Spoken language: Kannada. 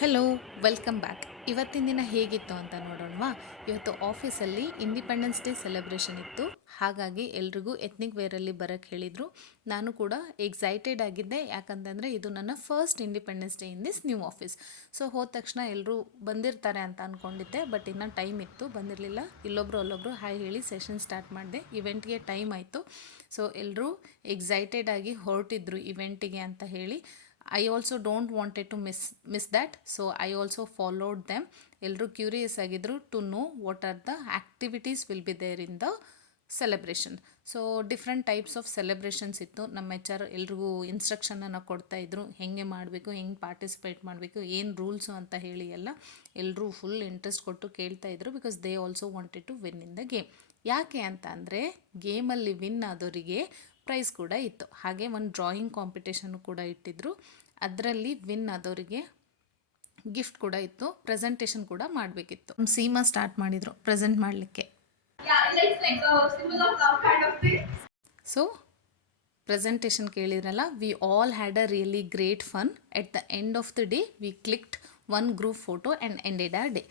Hello, welcome back. ಇವತ್ತಿನ ದಿನ ಹೇಗಿತ್ತು ಅಂತ ನೋಡೋಣವಾ? ಇವತ್ತು ಆಫೀಸಲ್ಲಿ ಇಂಡಿಪೆಂಡೆನ್ಸ್ ಡೇ ಸೆಲೆಬ್ರೇಷನ್ ಇತ್ತು. ಹಾಗಾಗಿ ಎಲ್ರಿಗೂ ಎತ್ನಿಕ್ ವೇರಲ್ಲಿ ಬರೋಕ್ಕೆ ಹೇಳಿದರು. ನಾನು ಕೂಡ ಎಕ್ಸೈಟೆಡ್ ಆಗಿದ್ದೆ, ಯಾಕಂತಂದರೆ ಇದು ನನ್ನ first independence day in this new office. So ಹೋದ ತಕ್ಷಣ ಎಲ್ಲರೂ ಬಂದಿರ್ತಾರೆ ಅಂತ ಅಂದ್ಕೊಂಡಿದ್ದೆ, ಬಟ್ ಇನ್ನೂ ಟೈಮ್ ಇತ್ತು, ಬಂದಿರಲಿಲ್ಲ. ಅಲ್ಲೊಬ್ರು ಹಾಯ್ ಹೇಳಿ ಸೆಷನ್ ಸ್ಟಾರ್ಟ್ ಮಾಡಿದೆ. ಇವೆಂಟ್ಗೆ ಟೈಮ್ ಆಯಿತು. ಸೊ ಎಲ್ಲರೂ ಎಕ್ಸೈಟೆಡ್ ಆಗಿ ಹೊರಟಿದ್ರು ಇವೆಂಟಿಗೆ ಅಂತ ಹೇಳಿ. I also don't wanted to miss that, so I also followed them. ಎಲ್ಲರೂ ಕ್ಯೂರಿಯಸ್ ಆಗಿದ್ರು to know what are the activities will be there in the celebration. So different types of celebrations ಇತ್ತು. ನಮ್ಮ ಎಚ್ ಆರ್ ಎಲ್ರಿಗೂ ಇನ್ಸ್ಟ್ರಕ್ಷನನ್ನು ಕೊಡ್ತಾಯಿದ್ರು, ಹೆಂಗೆ ಮಾಡಬೇಕು, ಹೆಂಗೆ ಪಾರ್ಟಿಸಿಪೇಟ್ ಮಾಡಬೇಕು, ಏನು ರೂಲ್ಸು ಅಂತ ಹೇಳಿ ಎಲ್ಲರೂ ಫುಲ್ ಇಂಟ್ರೆಸ್ಟ್ ಕೊಟ್ಟು ಕೇಳ್ತಾಯಿದ್ರು. Because they also wanted to win in the game. ಯಾಕೆ ಅಂತ ಅಂದರೆ ಗೇಮಲ್ಲಿ ವಿನ್ ಆದವರಿಗೆ ಪ್ರೈಸ್ ಕೂಡ ಇತ್ತು. ಹಾಗೆ ಒಂದು ಡ್ರಾಯಿಂಗ್ ಕಾಂಪಿಟೇಷನ್ನು ಕೂಡ ಇಟ್ಟಿದ್ರು. ಅದರಲ್ಲಿ ವಿನ್ ಆದವರಿಗೆ ಗಿಫ್ಟ್ ಕೂಡ ಇತ್ತು. ಪ್ರೆಸೆಂಟೇಷನ್ ಕೂಡ ಮಾಡಬೇಕಿತ್ತು. ಸೀಮಾ ಸ್ಟಾರ್ಟ್ ಮಾಡಿದರು ಪ್ರೆಸೆಂಟ್ ಮಾಡಲಿಕ್ಕೆ. ಸೊ ಪ್ರೆಸೆಂಟೇಷನ್ ಕೇಳಿದ್ರಲ್ಲ, we all had a really great fun. At the end of the day we clicked one group photo and ended our day.